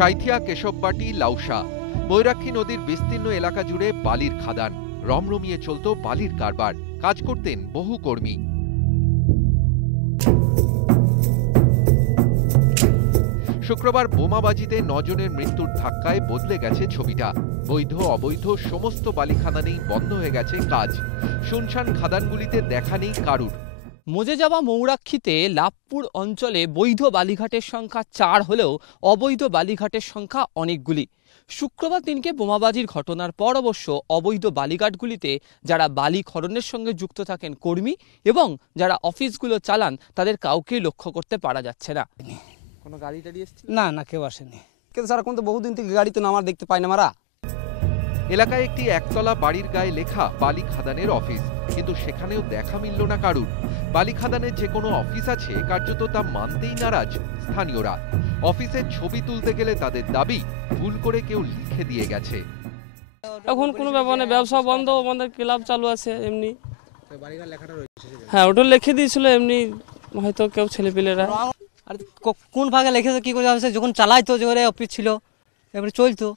সাঁইথিয়া, কেশববাটি, লাউসা, ময়ূরাক্ষী নদীর বিস্তীর্ণ এলাকা জুড়ে বালির খাদান। রমরমিয়ে চলত বালির কারবার। কাজ করতেন বহু কর্মী। শুক্রবার বোমাবাজিতে 9 জনের মৃত্যুর ধাক্কায় বদলে গেছে ছবিটা। বৈধ অবৈধ সমস্ত বালি খাদানেই বন্ধ হয়ে গেছে কাজ। শুনশান খাদানগুলিতে দেখা নেই কারুর। মজে যাওয়া ময়ূরাক্ষীতে লাভপুর অঞ্চলে বৈধ বালিঘাটের সংখ্যা 4 হলেও অবৈধ বালিঘাটের সংখ্যা অনেকগুলি। শুক্রবার দিনকে বোমাবাজির ঘটনার পর অবশ্য অবৈধ বালিঘাটগুলিতে যারা বালি খননের সঙ্গে যুক্ত থাকেন কর্মী এবং যারা অফিসগুলো চালান তাদের কাউকে লক্ষ্য করতে পারা যাচ্ছে না। কোনো গাড়ি টাড়ি এসেছিল? না, কেউ আসেনি। কিন্তু স্যার এখন তো বহুদিন থেকে গাড়ি তো আমার দেখতে পাই না মারা। এলাকায় একটি একতলা বাড়ির গায়ে লেখা বালি খাদানের অফিস, কিন্তু সেখানেও দেখা মিলল না কারুর। বালি খাদানের যে কোনো অফিস আছে কার্যত তা মানতেই নারাজ স্থানীয়রা। অফিসের ছবি তুলতে গেলে তাদের দাবি ভুল করে কেউ লিখে দিয়ে গেছে। এখন কোনো ব্যাপার নেই, ব্যবসা বন্ধ, আমাদের ক্লাব চালু আছে এমনি। হ্যাঁ, ওটা লিখে দিয়েছিল এমনি, হয়তো কেউ ছেলেপিলেরা। আর কোন ভাগে লিখেছে কি করে যখন চালাইতো যে অফিস ছিল এবারে চলতো।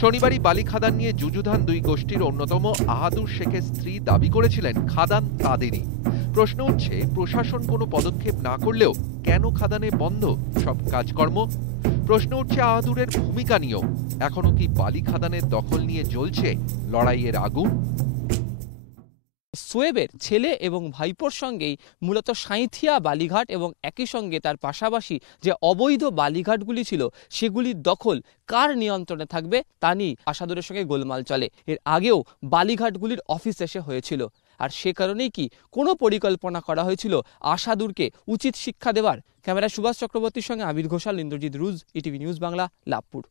শনিবারই বালি খাদান নিয়ে যুযুধান দুই গোষ্ঠীর অন্যতম আহাদুর শেখের স্ত্রী দাবি করেছিলেন খাদান তাদেরই। প্রশ্ন উঠছে, প্রশাসন কোনো পদক্ষেপ না করলেও কেন খাদানে বন্ধ সব কাজকর্ম? প্রশ্ন উঠছে আহাদুরের ভূমিকা নিয়েও। এখনো কি বালি খাদানের দখল নিয়ে জ্বলছে লড়াইয়ের আগুন? সোয়েবের ছেলে এবং ভাইপোর সঙ্গেই মূলত সাঁইথিয়া বালিঘাট এবং একই সঙ্গে তার পাশাপাশি যে অবৈধ বালিঘাটগুলি ছিল সেগুলির দখল কার নিয়ন্ত্রণে থাকবে তা নিয়ে আসাদুরের সঙ্গে গোলমাল চলে। এর আগেও বালিঘাটগুলির অফিস এসে হয়েছিল, আর সে কারণেই কি কোনো পরিকল্পনা করা হয়েছিল আসাদুরকে উচিত শিক্ষা দেওয়ার? ক্যামেরায় সুভাষ চক্রবর্তীর সঙ্গে আবির ঘোষাল, ইন্দ্রজিৎ রুজ, ইটিভি নিউজ বাংলা, লাভপুর।